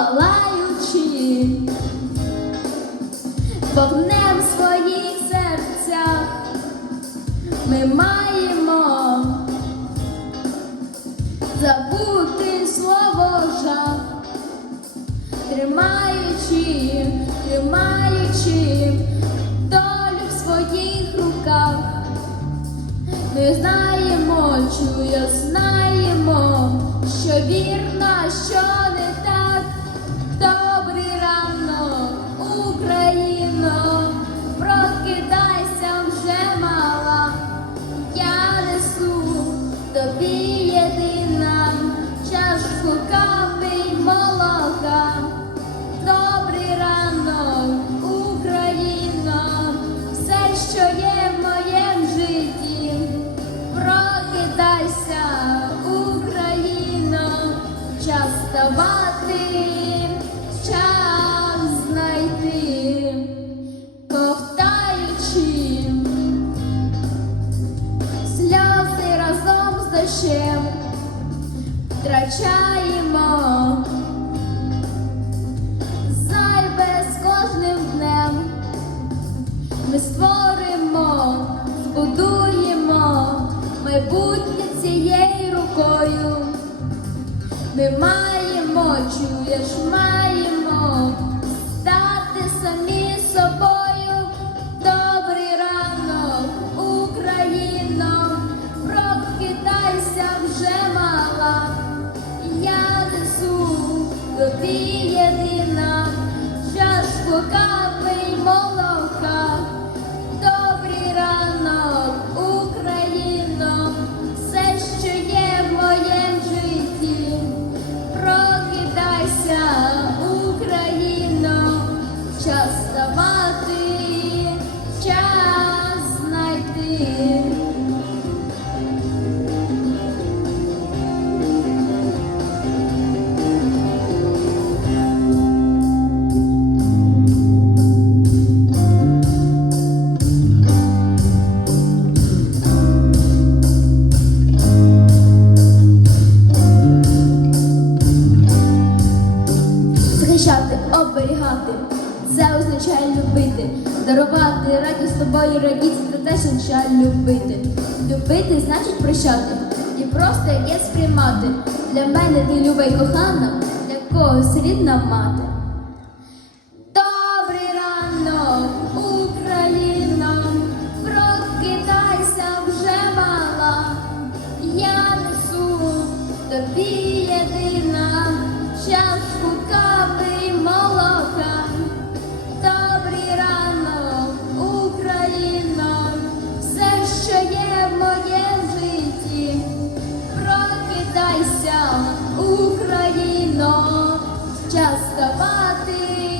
палаючи, вогнем своїх серцях ми маємо забути слово жах, тримаючи, тримаючи долю в своїх руках, ми знаємо, чує, знаємо, що вірно, що. Час ставати, час знайти, ковтаючи сльози разом з дощем втрачаємо зайве з кожним днем. Ми створимо, збудуємо майбутнє цією рукою. Ми маємо, чуєш, маємо стати самі собою. Добрий ранок, Україно, прокидайся вже мала. Я несу тобі єдина захищати, оберігати. Це означає любити, дарувати радість з тобою радіти, це теж означає любити. Любити значить прощати і просто яке сприймати. Для мене ти люба й кохана, для когось рідна мати. Україно, час ставати,